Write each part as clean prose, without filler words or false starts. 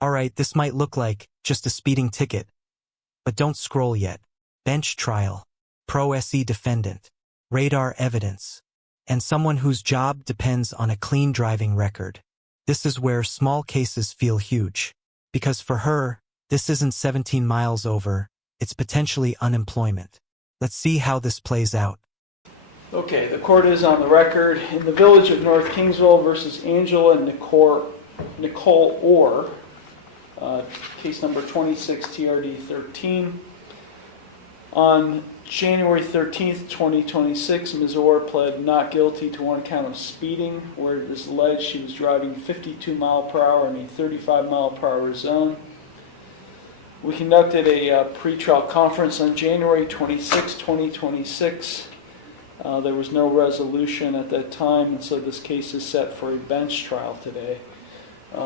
Alright, this might look like just a speeding ticket. But don't scroll yet. Bench trial. Pro se defendant. Radar evidence. And someone whose job depends on a clean driving record. This is where small cases feel huge. Because for her, this isn't 17 miles over, it's potentially unemployment. Let's see how this plays out. Okay, the court is on the record. In the village of North Kingsville versus Angela and Nicole Orr, case number 26 TRD 13. On January 13th, 2026, Ms. Orr pled not guilty to one count of speeding, where it is alleged she was driving 52 mile per hour in a 35 mile per hour zone. We conducted a pretrial conference on January 26, 2026. There was no resolution at that time, and so this case is set for a bench trial today.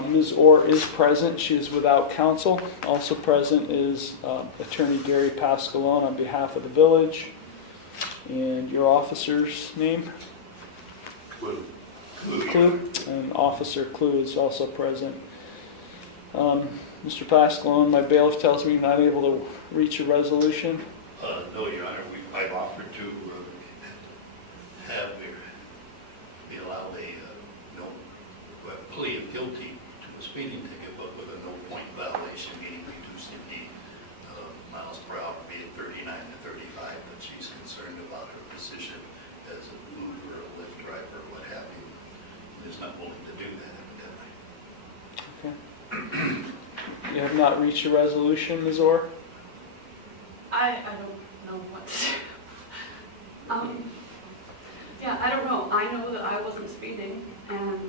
Ms. Orr is present. She is without counsel. Also present is Attorney Gary Pascalone on behalf of the village. And your officer's name? Clue. And Officer Clue is also present. Mr. Pascalone, my bailiff tells me you're not able to reach a resolution. No, Your Honor. I've offered to have be allowed a plea of guilty to a speeding ticket, but with a no-point violation, meaning reducing the miles per hour, be it 39 to 35. But she's concerned about her position as an Uber, a Lyft driver, what have you. Is not willing to do that, evidently. Okay. You have not reached a resolution, Ms. Orr? I don't know what to do. Yeah, I don't know. I know that I wasn't speeding, and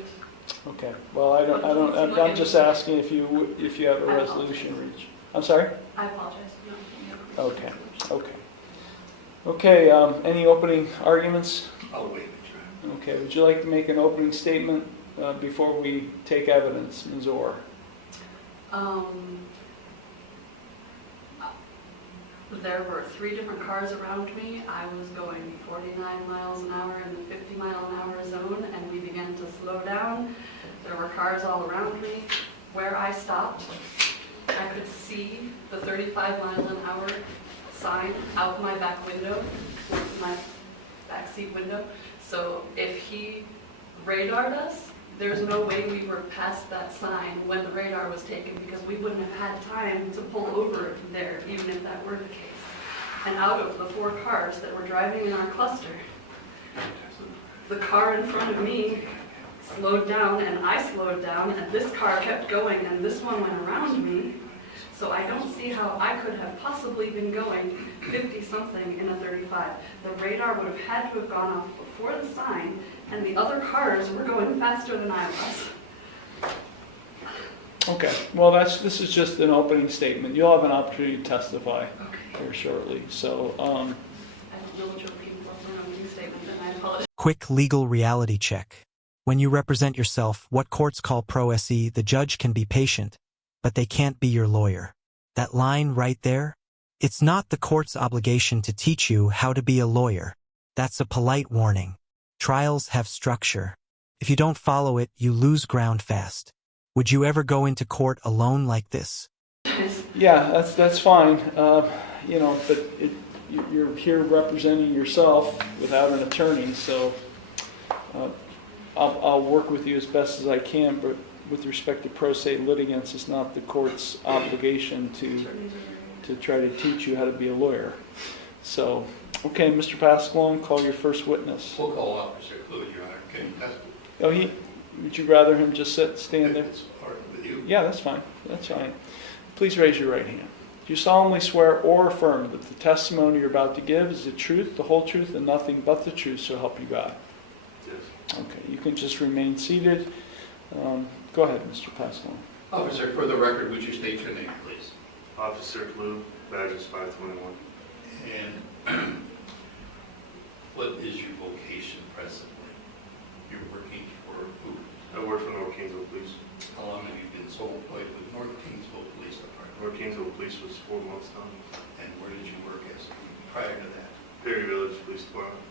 Okay. Well, I'm just asking if you have a resolution reached. I'm sorry? I apologize. No. Okay. Okay. Any opening arguments? I'll wait, Your Honor. Okay. Would you like to make an opening statement before we take evidence, Ms. Orr? There were 3 different cars around me. I was going 49 miles an hour in the 50 mile an hour zone, and we began to slow down. There were cars all around me. Where I stopped, I could see the 35 mile an hour sign out my back window, my back seat window. So if he radared us, there's no way we were past that sign when the radar was taken, because we wouldn't have had time to pull over there, even if that were the case. And out of the 4 cars that were driving in our cluster, the car in front of me slowed down, and I slowed down, and this car kept going, and this one went around me. So I don't see how I could have possibly been going 50-something in a 35. The radar would have had to have gone off before the sign, and the other cars were going faster than I was. Okay. Well, this is just an opening statement. You'll have an opportunity to testify here shortly. So, I don't know what you're looking for an opening statement, and I apologize. Quick legal reality check. When you represent yourself, what courts call pro se, the judge can be patient, but they can't be your lawyer. That line right there? It's not the court's obligation to teach you how to be a lawyer. That's a polite warning. Trials have structure. If you don't follow it, you lose ground fast. Would you ever go into court alone like this? yeah, that's fine. But you're here representing yourself without an attorney, so I'll work with you as best as I can, but with respect to pro se litigants, it's not the court's obligation to try to teach you how to be a lawyer. So, okay, Mr. Pascalone, call your first witness. We'll call Officer Clue, Your Honor. Okay, would you rather him just stand there? It's hard with you. Yeah, that's fine. That's fine. Please raise your right hand. Do you solemnly swear or affirm that the testimony you're about to give is the truth, the whole truth, and nothing but the truth, so help you God? Yes. Okay, you can just remain seated. Go ahead, Mr. Pascalone. Officer, for the record, would you state your name, please? Officer Clue, badge is 521. And what is your vocation presently? You're working for who? I work for Nore Nicole Police. How long have you been so employed with Nore Nicole Police Department? Nore Nicole Police was 4 months now. And where did you work as prior to that? Perry Village Police Department.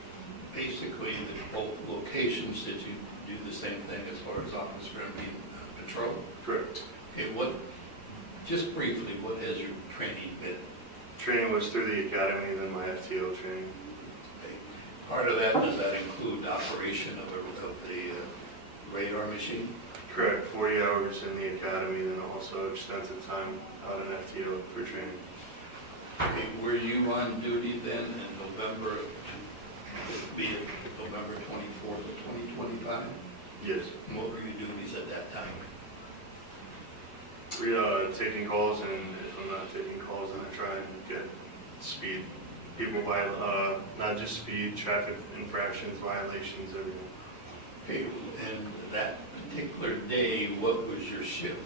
Basically, in both locations, did you do the same thing as far as officer and patrol? Correct. Okay, what Just briefly, what has your training been? Training was through the academy, then my FTO training. Okay. Part of that, does that include operation of the radar machine? Correct, 40 hours in the academy, and also extensive time out in FTO for training. Okay. Were you on duty then in November, be it November 24th of 2025? Yes. And what were your duties at that time? We taking calls, and if I'm not taking calls, then I try and get speed. People by not just speed, traffic infractions, violations, everything. Okay, and that particular day, what was your shift?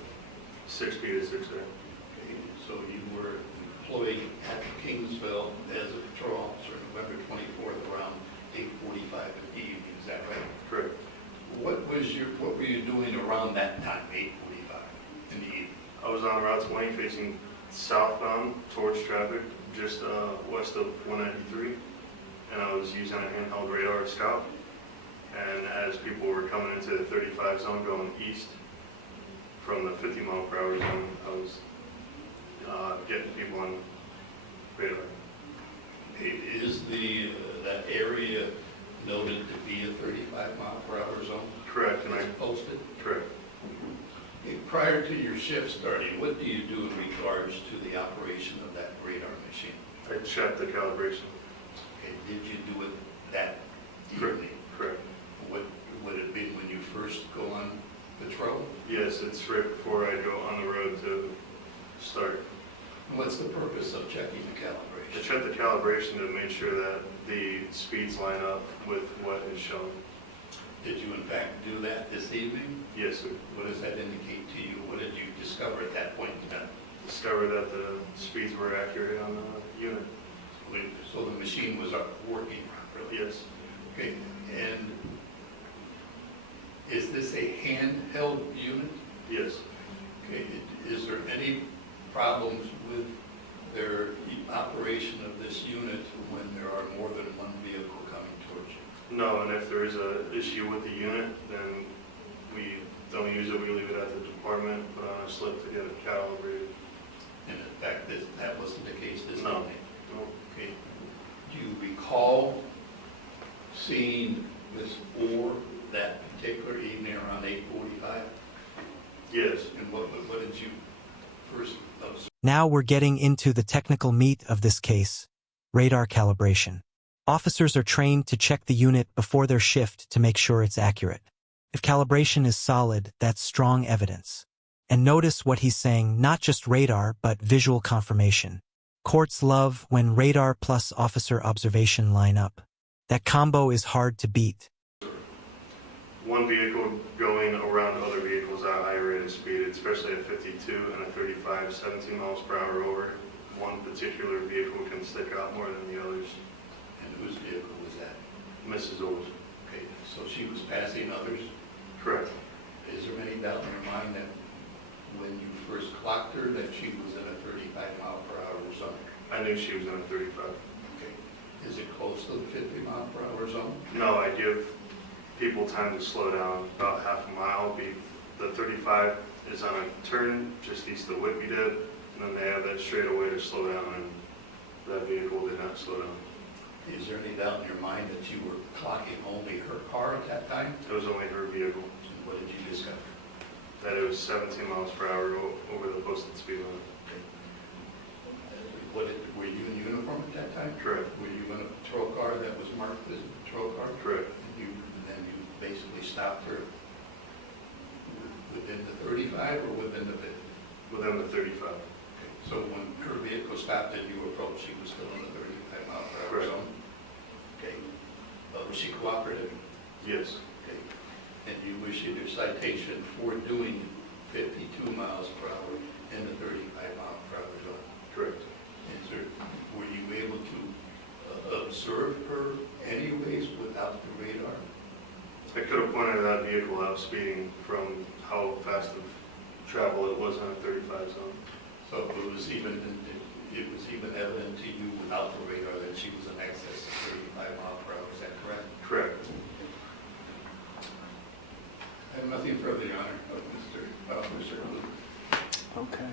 6 p to 6 a. Okay, so you were employed at Kingsville as a patrol officer November 24th around 8:45 in the evening, is that right? Correct. What were you doing around that time, 8:45 in the evening? I was on Route 20 facing southbound towards traffic, just west of 193, and I was using a handheld radar scout. And as people were coming into the 35 zone going east from the 50 mile per hour zone, I was getting people on radar. Is that area noted to be a 35 mile per hour zone? Correct, and I It's posted? correct. Okay, prior to your shift starting, what do you do in regards to the operation of that radar machine? I checked the calibration. Okay, did you do it that Correct. evening? Correct. What would it be when you first go on patrol? Yes, it's right before I go on the road to start. And what's the purpose of checking the I calibration? checked the calibration to make sure that the speeds line up with what is shown. Did you in fact do that this evening? Yes, sir. What does that indicate to you? What did you discover at that point in time? Discovered that the speeds were accurate on the unit. So the machine was up working properly? Yes. Okay, and is this a handheld unit? Yes. Okay, is there any problems with their operation of this unit when there are more than one vehicle coming towards you? No, and if there is an issue with the unit, then we don't use it, we leave it at the department, put on a slip to get it calibrated. And in fact, that wasn't the case this No. evening? No. Okay. Do you recall seeing Ms. Orr that particular evening around 8:45? Yes. And what did you first observe? Now we're getting into the technical meat of this case, radar calibration. Officers are trained to check the unit before their shift to make sure it's accurate. If calibration is solid, that's strong evidence. And notice what he's saying, not just radar, but visual confirmation. Courts love when radar plus officer observation line up. That combo is hard to beat. One vehicle going around other vehicles at a higher rate of speed, especially at 52 and a 35, 17 miles per hour over. One particular vehicle can stick out more than the others. And whose vehicle was that? Mrs. O's. Okay, so she was passing others. Correct. Is there any doubt in your mind that when you first clocked her that she was in a 35 mile per hour zone? I knew she was in a 35. Okay. Is it close to the 50 mile per hour zone? No, I give people time to slow down about half a mile. The 35 is on a turn just east of Whitby Dip, and then they have that straightaway to slow down, and that vehicle did not slow down. Is there any doubt in your mind that you were clocking only her car at that time? It was only her vehicle. And what did you discover? That it was 17 miles per hour over the posted speed limit. Were you in uniform at that time? Correct. Were you in a patrol car that was marked as a patrol car? Correct. And then you basically stopped her within the 35 or within the 50? Within the 35. Okay. So when her vehicle stopped and you approached, she was still in the 35 mile per hour Correct. zone? Okay. Was she cooperative? Yes. Okay. And you issued a citation for doing 52 miles per hour in the 35 mile per hour zone? Correct. Were you able to observe her anyways without the radar? I could have pointed that vehicle out speeding from how fast of travel it was on a 35 zone. So it was even evident to you without the radar that she was in excess of 35 miles per hour. Is that correct? Correct. I have nothing further, Your Honor. Mr. Luke. Okay.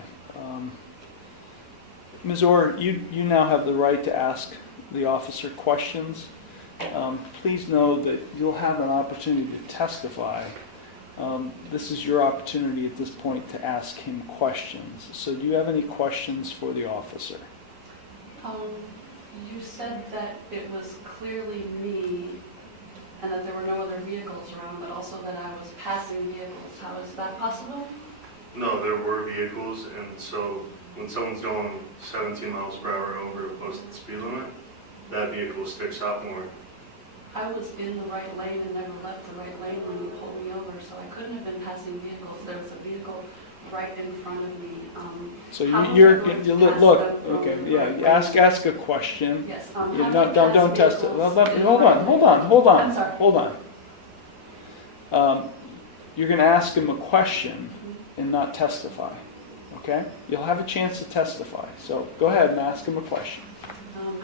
Ms. Orr, you now have the right to ask the officer questions. Please know that you'll have an opportunity to testify. This is your opportunity at this point to ask him questions. So do you have any questions for the officer? You said that it was clearly me and that there were no other vehicles around, but also that I was passing vehicles. How is that possible? No, there were vehicles, and so when someone's going 17 miles per hour over the posted speed limit, that vehicle sticks out more. I was in the right lane and never left the right lane when you pulled me over, so I couldn't have been passing vehicles. There was a vehicle right in front of me. So how was I you're going to look, pass look, that road okay, the yeah, right way? ask a question. Yes. Yeah, how do no, you don't pass test it. vehicles Hold in the on, right way? I'm sorry. hold on. You're going to ask him a question and not testify. Okay? You'll have a chance to testify. So go ahead and ask him a question.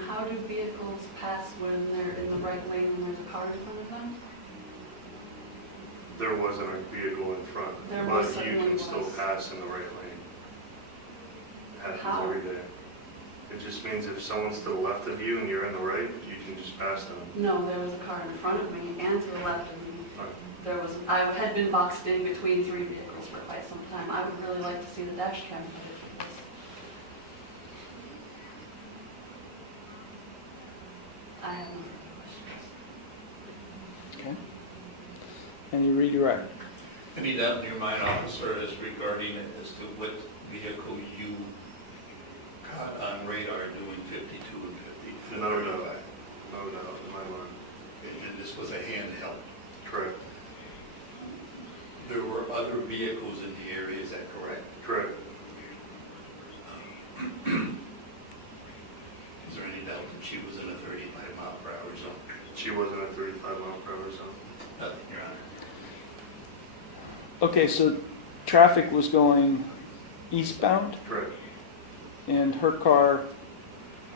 How do vehicles pass when they're in the right lane and there's a car in front of them? There wasn't a vehicle in front, There but most you certainly can still was. pass in the right lane. It happens How? every day. It just means if someone's to the left of you and you're in the right, you can just pass them. No, there was a car in front of me and to the left of me. Right. I had been boxed in between three vehicles for quite some time. I would really like to see the dash cam footage of this. I have no further questions. Okay? Any redirect? Any doubt in your mind, officer, as regarding as to what vehicle you caught on radar doing 52 and 50? No doubt. No doubt in my mind. And this was a handheld. Correct. There were other vehicles in the area, is that correct? Correct. Is there any doubt that she was in a 35-mile-per-hour zone? She wasn't a 35 mile per hour zone. Nothing, Your Honor. Okay, so traffic was going eastbound Correct. and her car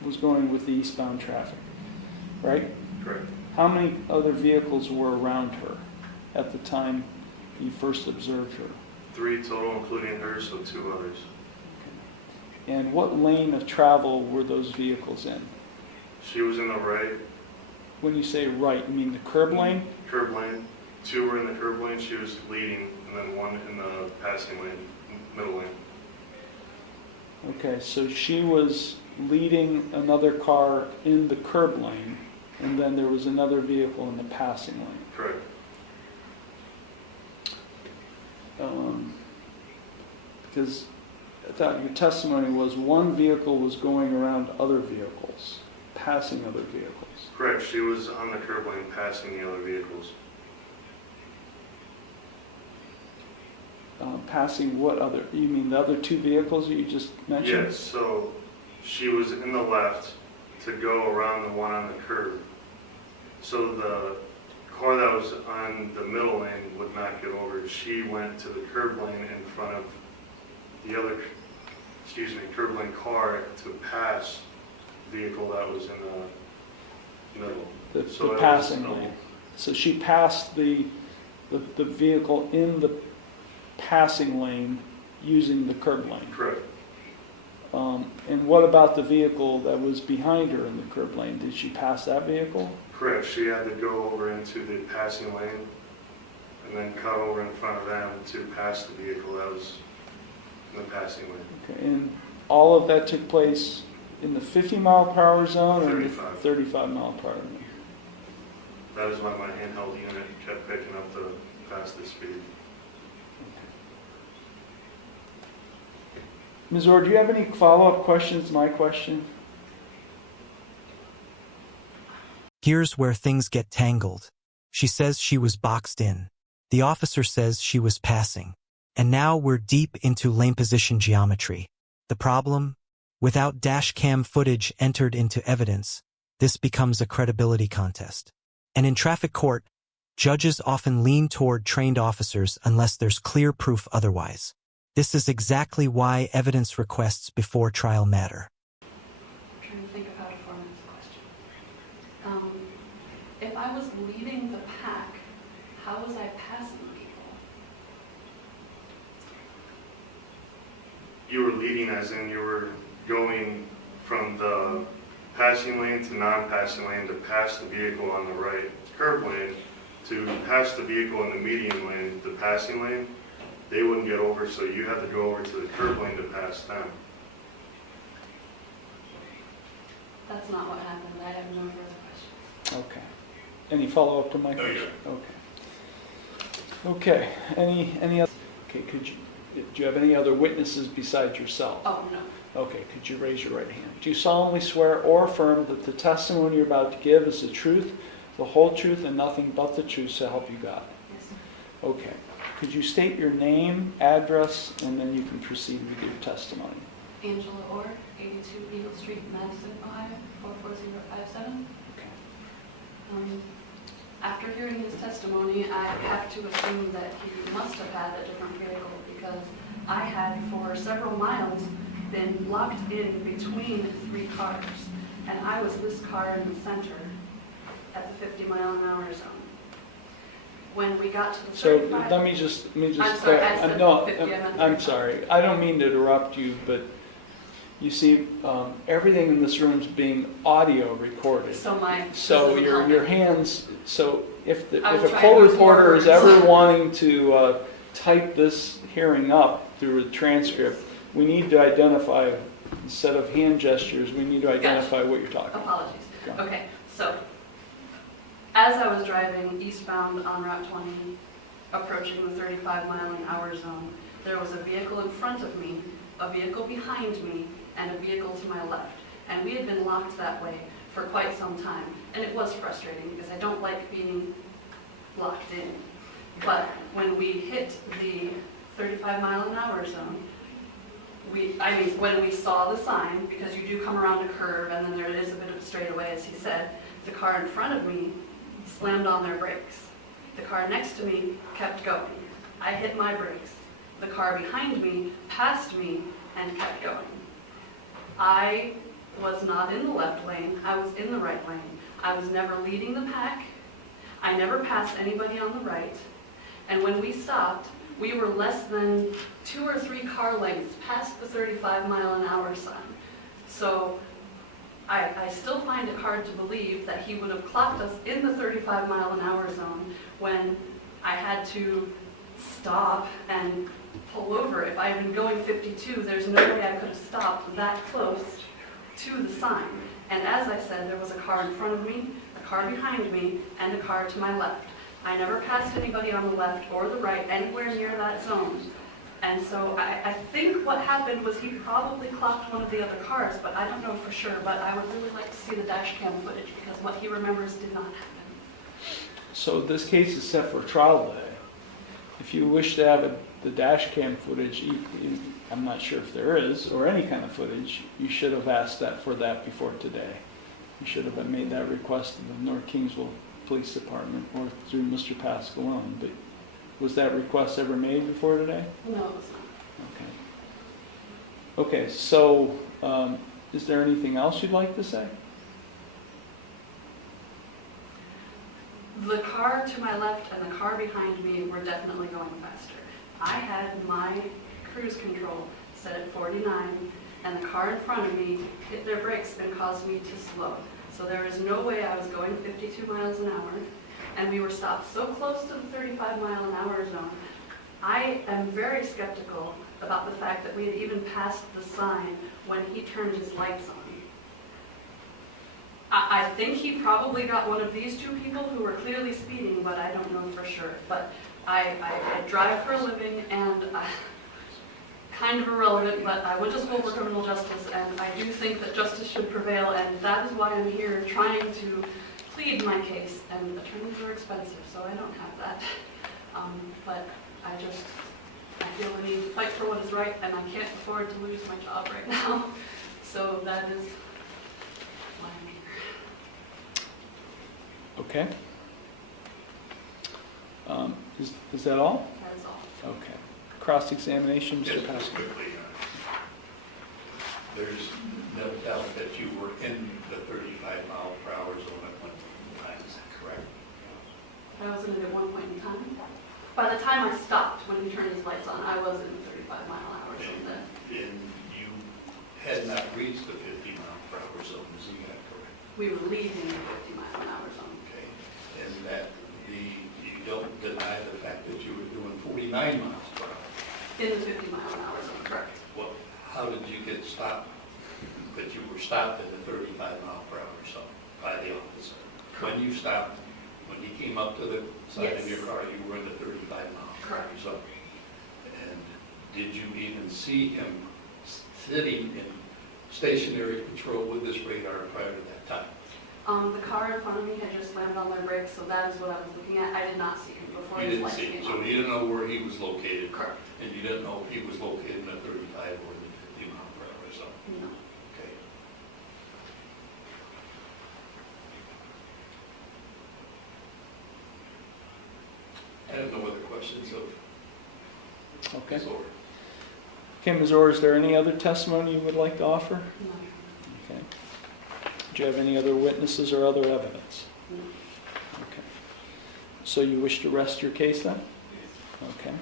was going with the eastbound traffic, right? Correct. How many other vehicles were around her at the time you first observed her? 3 total, including her, so 2 others. And what lane of travel were those vehicles in? She was in the right When you say right, you mean the curb lane? curb lane. 2 were in the curb lane. She was leading, and then 1 in the passing lane, middle lane. Okay, so she was leading another car in the curb lane, and then there was another vehicle in the passing lane. Correct. Because I thought your testimony was one vehicle was going around other vehicles, passing other vehicles. Correct. She was on the curb lane passing the other vehicles. Passing what other? You mean the other 2 vehicles that you just mentioned? Yes, so she was in the left to go around the one on the curb. So the car that was on the middle lane would not get over. She went to the curb lane in front of the other, curb lane car to pass the vehicle that was in the middle. The So that passing was- lane. So she passed the vehicle in the passing lane using the curb lane. Correct. And what about the vehicle that was behind her in the curb lane? Did she pass that vehicle? Correct. She had to go over into the passing lane and then cut over in front of them to pass the vehicle that was in the passing lane. Okay, and all of that took place in the 50 mile per hour zone or the 35. 35 mile per hour zone? That is why my handheld unit kept picking up the fastest speed. Ms. Orr, do you have any follow-up questions to my question? Here's where things get tangled. She says she was boxed in. The officer says she was passing. And now we're deep into lane position geometry. The problem? Without dash cam footage entered into evidence, this becomes a credibility contest. And in traffic court, judges often lean toward trained officers unless there's clear proof otherwise. This is exactly why evidence requests before trial matter. I'm trying to think of how to form this question. If I was leading the pack, how was I passing people? You were leading as in you were going from the passing lane to non-passing lane to pass the vehicle on the right curb lane to pass the vehicle in the median lane, the passing lane. They wouldn't get over, so you had to go over to the curb lane to pass them. That's not what happened. I have no further questions. Okay. Any follow-up to my No, question? yeah. Okay. Okay, any other, okay, do you have any other witnesses besides yourself? Oh, no. Okay, could you raise your right hand? Do you solemnly swear or affirm that the testimony you're about to give is the truth, the whole truth, and nothing but the truth, so help you God? Yes. Okay. Could you state your name, address, and then you can proceed with your testimony? Angela Orr, 82 Eagle Street, Madison, Ohio, 44057. Okay. After hearing his testimony, I have to assume that he must have had a different vehicle because I had for several miles been locked in between 3 cars, and I was this car in the center at the 50-mile-an-hour zone. When we got to the So 35... let me just I'm sorry, I said no, 50, I meant I'm 35. sorry. I don't mean to interrupt you, but you see, everything in this room is being audio recorded. So So this isn't your helping. hands. So if I was a trying court to use reporter more is words. ever wanting to type this hearing up through a transcript, we need to identify, instead of hand gestures, we need to identify what you're talking about. Apologies. Go. Okay, so as I was driving eastbound on Route 20, approaching the 35-mile-an-hour zone, there was a vehicle in front of me, a vehicle behind me, and a vehicle to my left. And we had been locked that way for quite some time. And it was frustrating because I don't like being locked in. But when we hit the 35-mile-an-hour zone, when we saw the sign, because you do come around a curve and then there is a bit of a straightaway, as he said, the car in front of me slammed on their brakes. The car next to me kept going. I hit my brakes. The car behind me passed me and kept going. I was not in the left lane. I was in the right lane. I was never leading the pack. I never passed anybody on the right. And when we stopped, we were less than 2 or 3 car lengths past the 35-mile-an-hour sign. So I still find it hard to believe that he would have clocked us in the 35-mile-an-hour zone when I had to stop and pull over. If I had been going 52, there's no way I could have stopped that close to the sign. And as I said, there was a car in front of me, a car behind me, and a car to my left. I never passed anybody on the left or the right anywhere near that zone. And so I think what happened was he probably clocked one of the other cars, but I don't know for sure. But I would really like to see the dash cam footage because what he remembers did not happen. So this case is set for trial day. If you wish to have the dash cam footage, I'm not sure if there is, or any kind of footage, you should have asked for that before today. You should have made that request to the North Kingsville Police Department or through Mr. Pasqualone. But was that request ever made before today? No, it was not. Okay. Okay, so is there anything else you'd like to say? The car to my left and the car behind me were definitely going faster. I had my cruise control set at 49, and the car in front of me hit their brakes and caused me to slow. So there is no way I was going 52 miles an hour, and we were stopped so close to the 35-mile-an-hour zone. I am very skeptical about the fact that we had even passed the sign when he turned his lights on. I think he probably got one of these 2 people who were clearly speeding, but I don't know for sure. But I drive for a living, and kind of irrelevant, but I went to school for criminal justice, and I do think that justice should prevail, and that is why I'm here trying to plead my case, and attorneys are expensive, so I don't have that. But I feel the need to fight for what is right, and I can't afford to lose my job right now. So that is why I'm here. Okay. Is that all? That is all. Okay. Cross-examination, Mr. Just Pascal. quickly, there's no doubt that you were in the 35-mile-per-hour zone at one time, is that correct? I was in it at one point in time. By the time I stopped, when he turned his lights on, I was in the 35-mile-an-hour zone then. And not reach the 50-mile-per-hour zone, is that correct? We were leaving the 50-mile-an-hour zone. Okay, and that you don't deny the fact that you were doing 49 miles per hour. In the 50-mile-an-hour zone, correct. Well, how did you get stopped? But you were stopped at the 35-mile-per-hour zone by the officer. When you stopped, when he came up to the side of Yes. your car, you were in the 35-mile-per-hour Correct. zone. And did you even see him sitting in stationary patrol with this radar prior to that time? The car in front of me had just slammed on their brakes, so that is what I was looking at. I did not see him before You his didn't lights see him, came so on. you didn't know where he was located? Correct. And you didn't know if he was located in the 35 or the 50-mile-per-hour zone? No. Okay. I have no other questions of Okay. Ms. Orr. Okay, Ms. Orr, is there any other testimony you would like to offer? No. Okay. Do you have any other witnesses or other evidence? No. Okay. So you wish to rest your case then? Okay.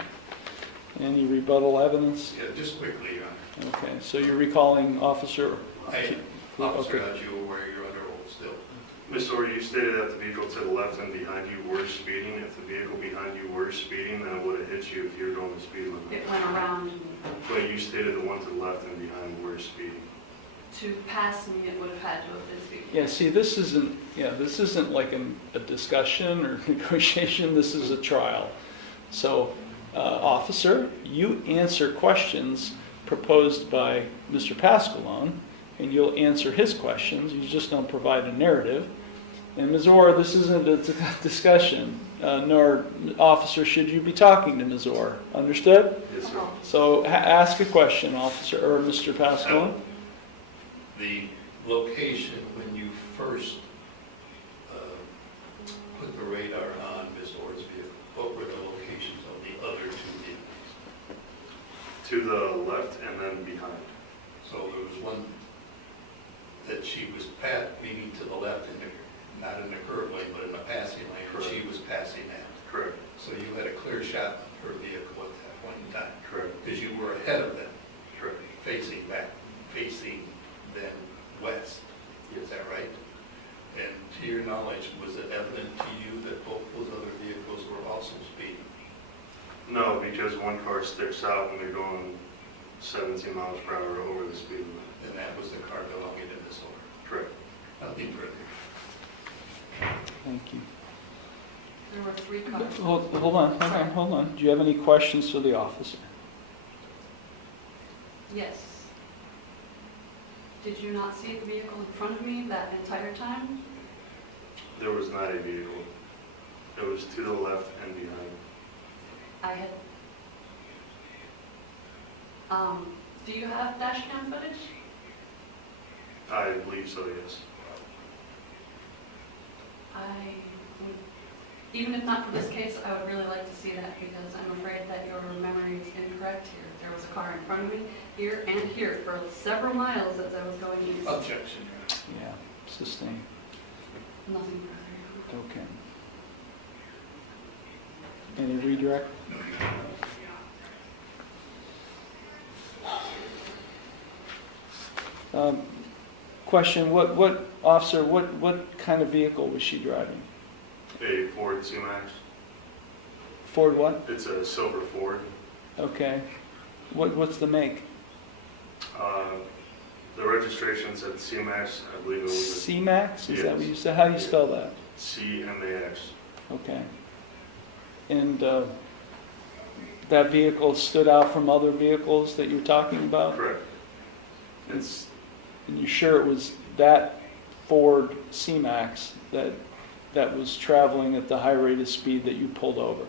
Any rebuttal evidence? Yeah, just quickly, Your Honor. Okay, so you're recalling Officer... Officer, Okay. are you aware you're under oath still? Ms. Orr, you stated that the vehicle to the left and behind you were speeding. If the vehicle behind you were speeding, then it would have hit you if you were going the speed limit. It went around me. But you stated the one to the left and behind were speeding. To pass me, it would have had to have been speeding. Yeah, see, this isn't like a discussion or negotiation, this is a trial. So, officer, you answer questions proposed by Mr. Pasqualone, and you'll answer his questions, you just don't provide a narrative. And Ms. Orr, this isn't a discussion, nor, officer, should you be talking to Ms. Orr, understood? Yes, sir. So, ask a question, officer, or Mr. Pasqualone. The location when you first put the radar on Ms. Orr's vehicle, what were the locations of the other two vehicles? To the left and then behind. So there was one that she was meaning to the left, not in the curve lane, but in the passing lane, and she was passing that. Correct. So you had a clear shot of her vehicle at that point in time, Correct. because you were ahead of them, Correct. facing them west. Is that right? And to your knowledge, was it evident to you that both those other vehicles were also speeding? No, because one car sticks out when they're going 17 miles per hour over the speed limit. And that was the car belonging to Ms. Orr? Correct. Nothing further. Thank you. There were 3 cars. Hold on. Do you have any questions for the officer? Yes. Did you not see the vehicle in front of me that entire time? There was not a vehicle. It was to the left and behind. I had... do you have dash cam footage? I believe so, yes. I would, even if not for this case, I would really like to see that because I'm afraid that your memory is incorrect here. There was a car in front of me, here and here, for several miles as I was going east. Objection. Yeah, sustained. Nothing further. Okay. Any redirect? Question, what officer, what kind of vehicle was she driving? A Ford C-Max. Ford what? It's a silver Ford. Okay. What's the make? The registration said C-Max. I believe it was C-Max? Is that Yes. what you said? How do you spell that? CMAX. Okay. And that vehicle stood out from other vehicles that you're talking about? Correct. It's And you're sure it was that Ford C-Max that was traveling at the high rate of speed that you pulled over?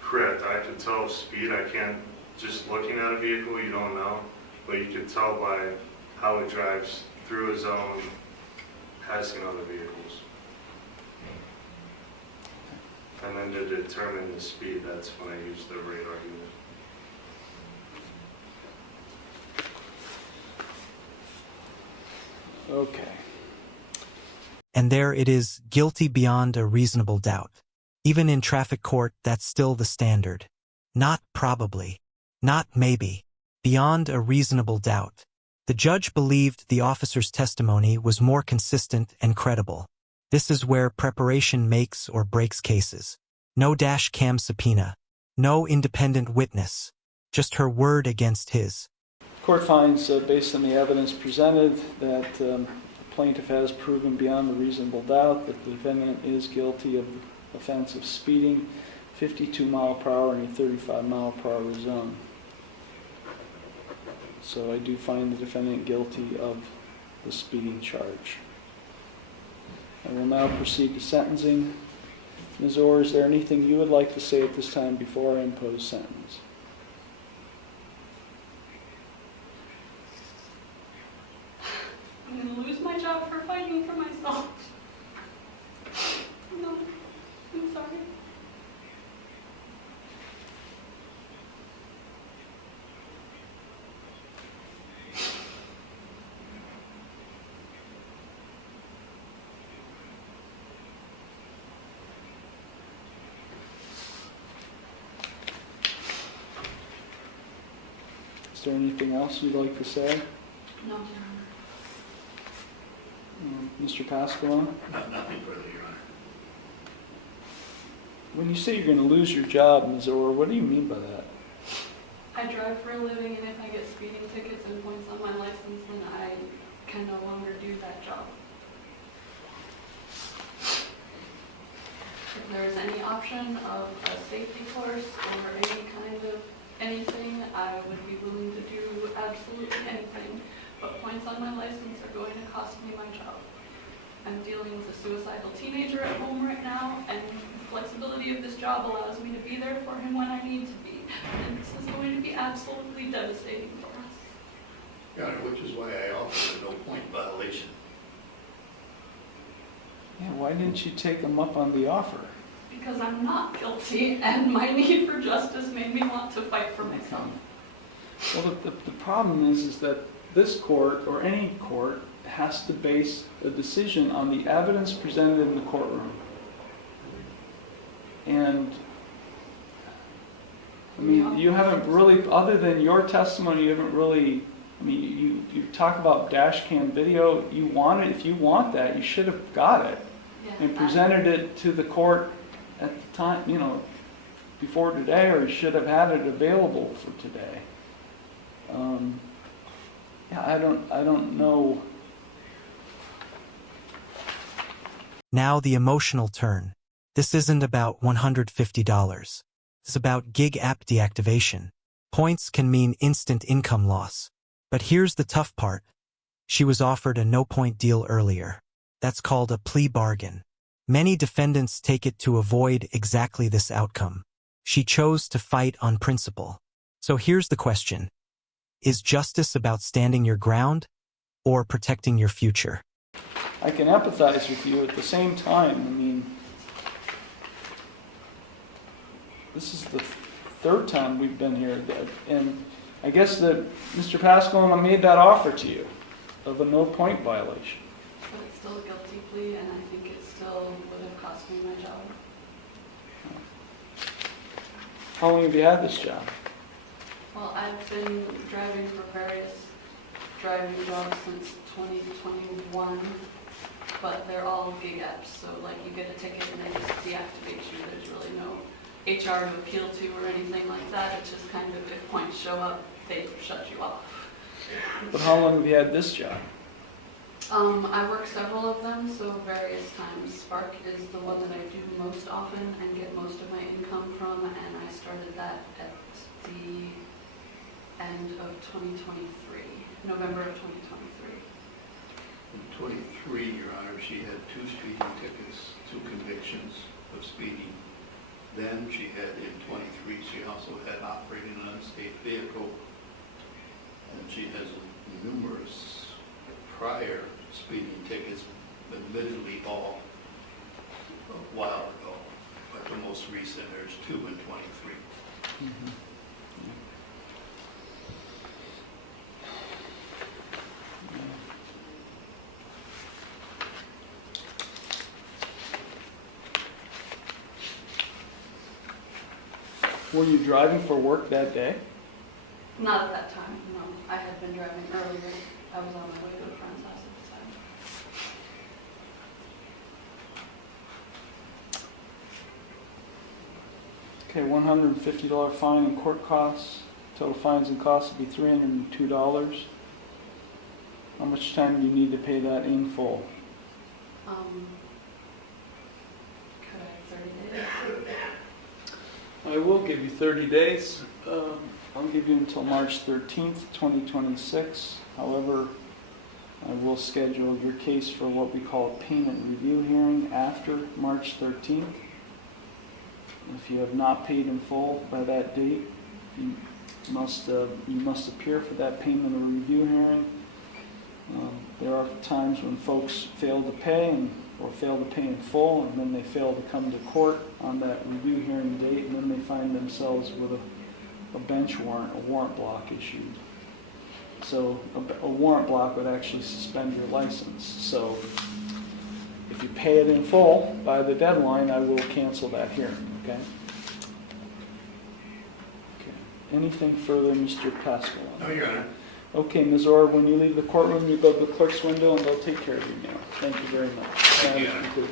correct. I could tell speed. I can't, just looking at a vehicle, you don't know. But you could tell by how it drives through a zone, passing other vehicles. And then to determine the speed, that's when I use the radar unit. Okay. And there it is, guilty beyond a reasonable doubt. Even in traffic court, that's still the standard. Not probably. Not maybe. Beyond a reasonable doubt. The judge believed the officer's testimony was more consistent and credible. This is where preparation makes or breaks cases. No dash cam subpoena. No independent witness. Just her word against his. The court finds, based on the evidence presented, that the plaintiff has proven beyond a reasonable doubt that the defendant is guilty of the offense of speeding 52 mile per hour in a 35 mile per hour zone. So I do find the defendant guilty of the speeding charge. I will now proceed to sentencing. Ms. Orr, is there anything you would like to say at this time before I impose sentence? I'm going to lose my job for fighting for myself. No, I'm sorry. Is there anything else you'd like to say? No. Mr. Pasqualone? Nothing further, Your Honor. When you say you're going to lose your job, Ms. Orr, what do you mean by that? I drive for a living, and if I get speeding tickets and points on my license, then I can no longer do that job. If there's any option of a safety course or any kind of anything, I would be willing to do absolutely anything. But points on my license are going to cost me my job. I'm dealing with a suicidal teenager at home right now, and the flexibility of this job allows me to be there for him when I need to be. And this is going to be absolutely devastating for us. Your Honor, which is why I offered a no-point violation. Yeah, why didn't you take him up on the offer? Because I'm not guilty, and my need for justice made me want to fight for myself. Well, the problem is that this court, or any court, has to base a decision on the evidence presented in the courtroom. And, I mean, you haven't really, other than your testimony, you haven't really, I mean, you talk about dash cam video, you want it, if you want that, you should have got it. Yeah, And presented it to the court at the time, you know, before today, or you should have had it available for today. Yeah, I don't know. Now the emotional turn. This isn't about $150. It's about gig app deactivation. Points can mean instant income loss. But here's the tough part. She was offered a no-point deal earlier. That's called a plea bargain. Many defendants take it to avoid exactly this outcome. She chose to fight on principle. So here's the question. Is justice about standing your ground or protecting your future? I can empathize with you at the same time. I mean, this is the third time we've been here, and I guess that Mr. Pasqualone made that offer to you of a no-point violation. But it's still a guilty plea, and I think it still would have cost me my job. How long have you had this job? Well, I've been driving for various driving jobs since 2021, but they're all gig apps, so like you get a ticket and they just deactivate you. There's really no HR to appeal to or anything like that. It's just kind of, if points show up, they shut you off. But how long have you had this job? I work several of them, so various times. Spark is the one that I do most often and get most of my income from, and I started that at the end of 2023, November of 2023. In 23, Your Honor, she had 2 speeding tickets, 2 convictions of speeding. Then she had, in 23, she also had operating an unsafe vehicle. And she has numerous prior speeding tickets, admittedly all a while ago. But the most recent, there's 2 in 23. Mm-hmm. Were you driving for work that day? Not at that time, no. I had been driving earlier. I was on my way to a friend's house at the time. Okay, $150 fine and court costs. Total fines and costs would be $302. How much time do you need to pay that in full? Could I have 30 days? I will give you 30 days. I'll give you until March 13th, 2026. However, I will schedule your case for what we call a payment review hearing after March 13th. If you have not paid in full by that date, you must appear for that payment or review hearing. There are times when folks fail to pay or fail to pay in full, and then they fail to come to court on that review hearing date, and then they find themselves with a bench warrant, a warrant block issued. So a warrant block would actually suspend your license. So if you pay it in full by the deadline, I will cancel that hearing, okay? Anything further, Mr. Pascal? No, Your Honor. Okay, Ms. Orr, when you leave the courtroom, you go to the clerk's window and they'll take care of you now. Thank you very much. Thank you, Your Honor. Thank you.